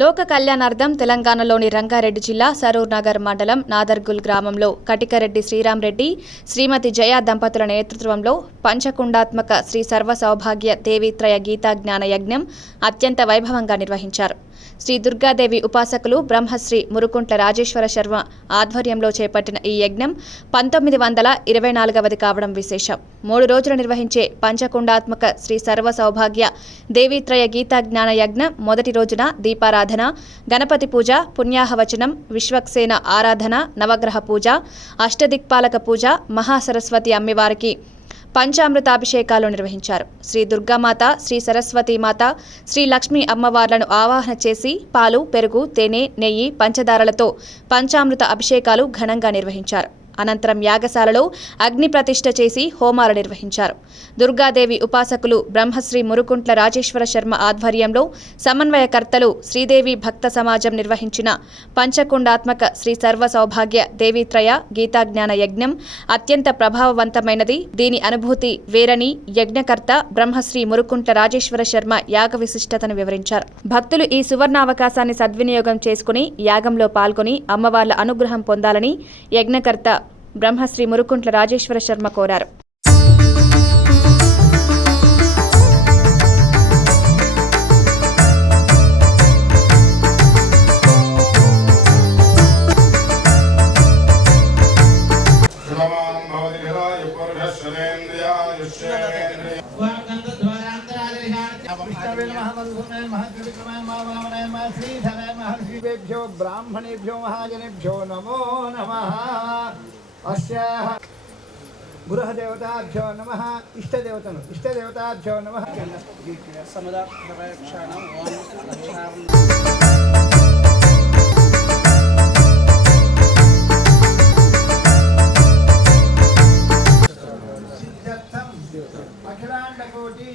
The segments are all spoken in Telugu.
లోక కళ్యాణార్థం తెలంగాణలోని రంగారెడ్డి జిల్లా సరూర్ నగర్ మండలం నాదర్గుల్ గ్రామంలో కటికరెడ్డి శ్రీరామ్రెడ్డి శ్రీమతి జయా దంపతుల నేతృత్వంలో పంచకుండాత్మక శ్రీ సర్వ సౌభాగ్య దేవిత్రయ గీతా జ్ఞాన యజ్ఞం అత్యంత వైభవంగా నిర్వహించారు. శ్రీ దుర్గాదేవి ఉపాసకులు బ్రహ్మశ్రీ మురుకుంట్ల రాజేశ్వర శర్మ ఆధ్వర్యంలో చేపట్టిన ఈ యజ్ఞం పంతొమ్మిది వందల ఇరవై నాలుగవది కావడం విశేషం. మూడు రోజులు నిర్వహించే పంచకుండాత్మక శ్రీ సర్వ సౌభాగ్య దేవీత్రయ గీతా జ్ఞాన యజ్ఞం మొదటి రోజున దీపారాధన గణపతి పూజ పుణ్యాహవచనం విశ్వక్సేన ఆరాధన నవగ్రహ పూజ అష్టదిక్పాలక పూజ మహాసరస్వతి అమ్మివారికి పంచామృతాభిషేకాలు నిర్వహించారు. శ్రీ దుర్గామాత శ్రీ సరస్వతీమాత శ్రీ లక్ష్మీ అమ్మవార్లను ఆవాహన చేసి పాలు పెరుగు తేనె నెయ్యి పంచదారలతో పంచామృత అభిషేకాలు ఘనంగా నిర్వహించారు. అనంతరం యాగశాలలో అగ్ని ప్రతిష్ఠ చేసి హోమాలు నిర్వహించారు. దుర్గాదేవి ఉపాసకులు బ్రహ్మశ్రీ మురుకుంట్ల రాజేశ్వర శర్మ ఆధ్వర్యంలో సమన్వయకర్తలు శ్రీదేవి భక్త సమాజం నిర్వహించిన పంచకుండాత్మక శ్రీ సర్వ సౌభాగ్య దేవీత్రయ గీతాజ్ఞాన యజ్ఞం అత్యంత ప్రభావవంతమైనది. దీని అనుభూతి వేరని యజ్ఞకర్త బ్రహ్మశ్రీ మురుకుంట్ల రాజేశ్వర శర్మ యాగ విశిష్టతను వివరించారు. భక్తులు ఈ సువర్ణావకాశాన్ని సద్వినియోగం చేసుకుని యాగంలో పాల్గొని అమ్మవార్ల అనుగ్రహం పొందాలని యజ్ఞకర్త బ్రహ్మశ్రీ మురుకుంట్ల రాజేశ్వర శర్మ కోరారు శుభమానం భవతి విరాయ పురుషశ్వరేంద్రియాయుష్యేంద్రియ महर्षिभ्यो ब्राह्मणेभ्यो महाजनेभ्यो नमो नमः అస్యాహ గృహదేవతాభ్యో నమ ఇష్టదేవతలు ఇష్టదేవతాభ్యో నమ అఖిలాండకోటి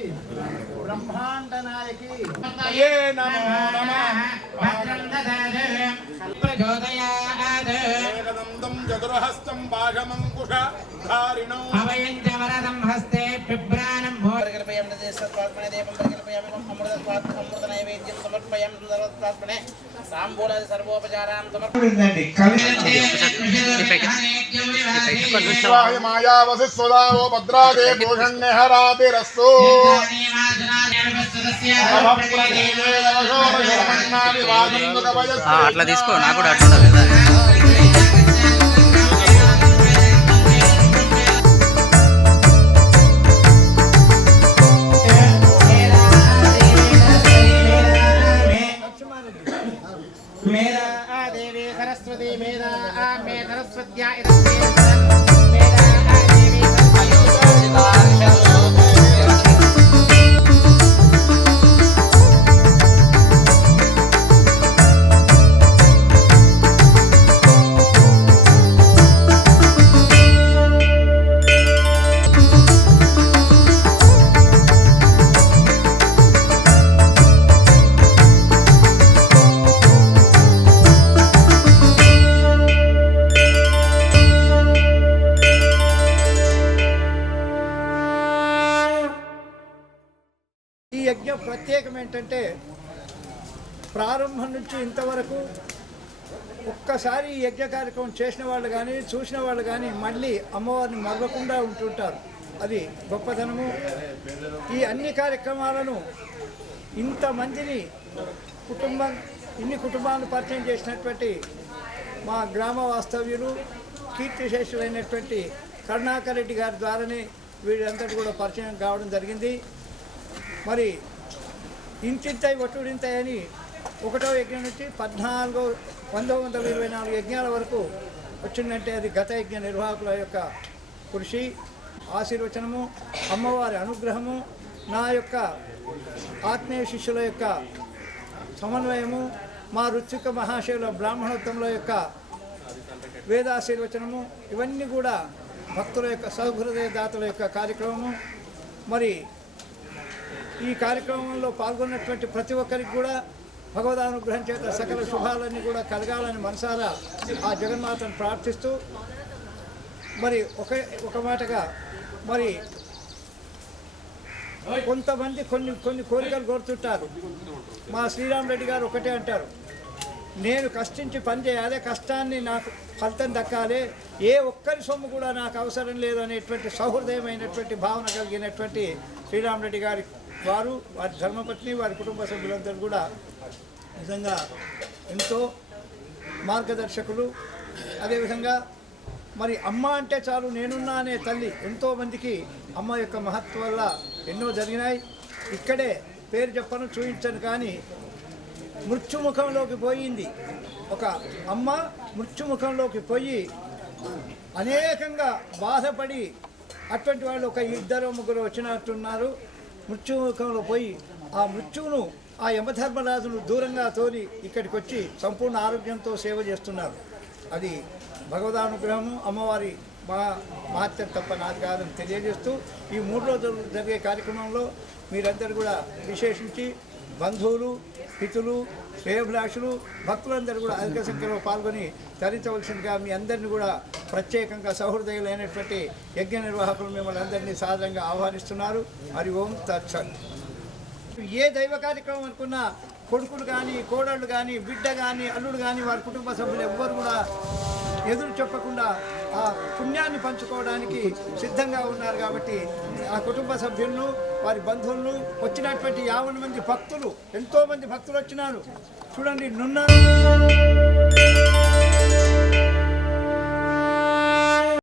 బ్రహ్మాండ నాయకి చతురహస్తం బాషమంకుష ధారిణం అవయం వరదం హస్తే బిభ్రానం పరికల్పయం సత్పాత్మనే దీపం పరికల్పయం అమృతత్వాత్ అమృత నైవేద్యం సమర్పయం సర్వత్వాత్మనే సాంబూలాది సర్వోపచారాం సమర్పయండి కల్పయ మాయావసి భద్రాదే భూషణ్య అట్లా తీసుకో నాకు కూడా అట్లా ఉండదు సరస్వతి మేరా ఆ మే సరస్వత్యా ఈ యజ్ఞం ప్రత్యేకం ఏంటంటే ప్రారంభం నుంచి ఇంతవరకు ఒక్కసారి ఈ యజ్ఞ కార్యక్రమం చేసిన వాళ్ళు కానీ చూసిన వాళ్ళు కానీ మళ్ళీ అమ్మవారిని మరవకుండా ఉంటుంటారు. అది గొప్పతనము. ఈ అన్ని కార్యక్రమాలను ఇంతమందిని కుటుంబం ఇన్ని కుటుంబాలను పరిచయం చేసినటువంటి మా గ్రామ వాస్తవ్యులు కీర్తిశేషులైనటువంటి కరుణాకర్ రెడ్డి గారి ద్వారానే వీళ్ళందరూ కూడా పరిచయం కావడం జరిగింది. మరి ఇంతింతై ఒట్టుడింతై అని ఒకటో యజ్ఞం నుంచి పద్నాలుగో వంద వందల ఇరవై నాలుగు యజ్ఞాల వరకు వచ్చిందంటే అది గత యజ్ఞ నిర్వాహకుల యొక్క కృషి ఆశీర్వచనము అమ్మవారి అనుగ్రహము నా యొక్క ఆత్మీయ శిష్యుల యొక్క సమన్వయము మా రుచిక మహాశయుల బ్రాహ్మణోత్తంలో యొక్క వేదాశీర్వచనము ఇవన్నీ కూడా భక్తుల యొక్క సౌహృదయ దాతల యొక్క కార్యక్రమము. మరి ఈ కార్యక్రమంలో పాల్గొన్నటువంటి ప్రతి ఒక్కరికి కూడా భగవదానుగ్రహం చేత సకల శుభాలన్నీ కూడా కలగాలని మనసారా ఆ జగన్మాతను ప్రార్థిస్తూ మరి ఒక ఒక మాటగా మరి కొంతమంది కొన్ని కొన్ని కోరికలు కోరుతుంటారు. మా శ్రీరామ్ రెడ్డి గారు ఒకటే అంటారు. నేను కష్టించి పని చేయాలి కష్టాన్ని నాకు ఫలితం దక్కాలి ఏ ఒక్కరి సొమ్ము కూడా నాకు అవసరం లేదు అనేటువంటి సహృదయమైనటువంటి భావన కలిగినటువంటి శ్రీరామ్ రెడ్డి గారి వారు వారి ధర్మపత్ని వారి కుటుంబ సభ్యులందరూ కూడా నిజంగా ఎంతో మార్గదర్శకులు. అదేవిధంగా మరి అమ్మ అంటే చాలు నేనున్నా అనే తల్లి ఎంతోమందికి అమ్మ యొక్క మహత్వం వల్ల ఎన్నో జరిగినాయి. ఇక్కడే పేరు చెప్పను చూపించను కానీ మృత్యుముఖంలోకి పోయింది. ఒక అమ్మ మృత్యుముఖంలోకి పోయి అనేకంగా బాధపడి అటువంటి వాళ్ళు ఒక ఇద్దరు ముగ్గురు వచ్చినట్టున్నారు. మృత్యుముఖంలో పోయి ఆ మృత్యువును ఆ యమధర్మరాజును దూరంగా తోలి ఇక్కడికి వచ్చి సంపూర్ణ ఆరోగ్యంతో సేవ చేస్తున్నారు. అది భగవదానుగ్రహము అమ్మవారి మా మహత్యం తప్ప నాది కాదని తెలియజేస్తూ ఈ మూడు రోజులు జరిగే కార్యక్రమంలో మీరందరూ కూడా విశేషించి బంధువులు హితులు శ్రేయభిలాషులు భక్తులందరూ కూడా అధిక సంఖ్యలో పాల్గొని తరించవలసిందిగా మీ అందరిని కూడా ప్రత్యేకంగా సహృదయులైనటువంటి యజ్ఞ నిర్వాహకులు మిమ్మల్ని అందరినీ సాధారణంగా ఆహ్వానిస్తున్నారు. హరి ఓం తత్సత్ ఏ దైవ కార్యక్రమం అనుకున్నా కొడుకులు కానీ కోడళ్ళు కానీ బిడ్డ కానీ అల్లుడు కానీ వారి కుటుంబ సభ్యులు ఎవ్వరు కూడా ఎదురు చెప్పకుండా ఆ పుణ్యాన్ని పంచుకోవడానికి సిద్ధంగా ఉన్నారు కాబట్టి ఆ కుటుంబ సభ్యులను వారి బంధువులను వచ్చినటువంటి యావన్ మంది భక్తులు ఎంతో మంది భక్తులు వచ్చినారు. చూడండి నున్న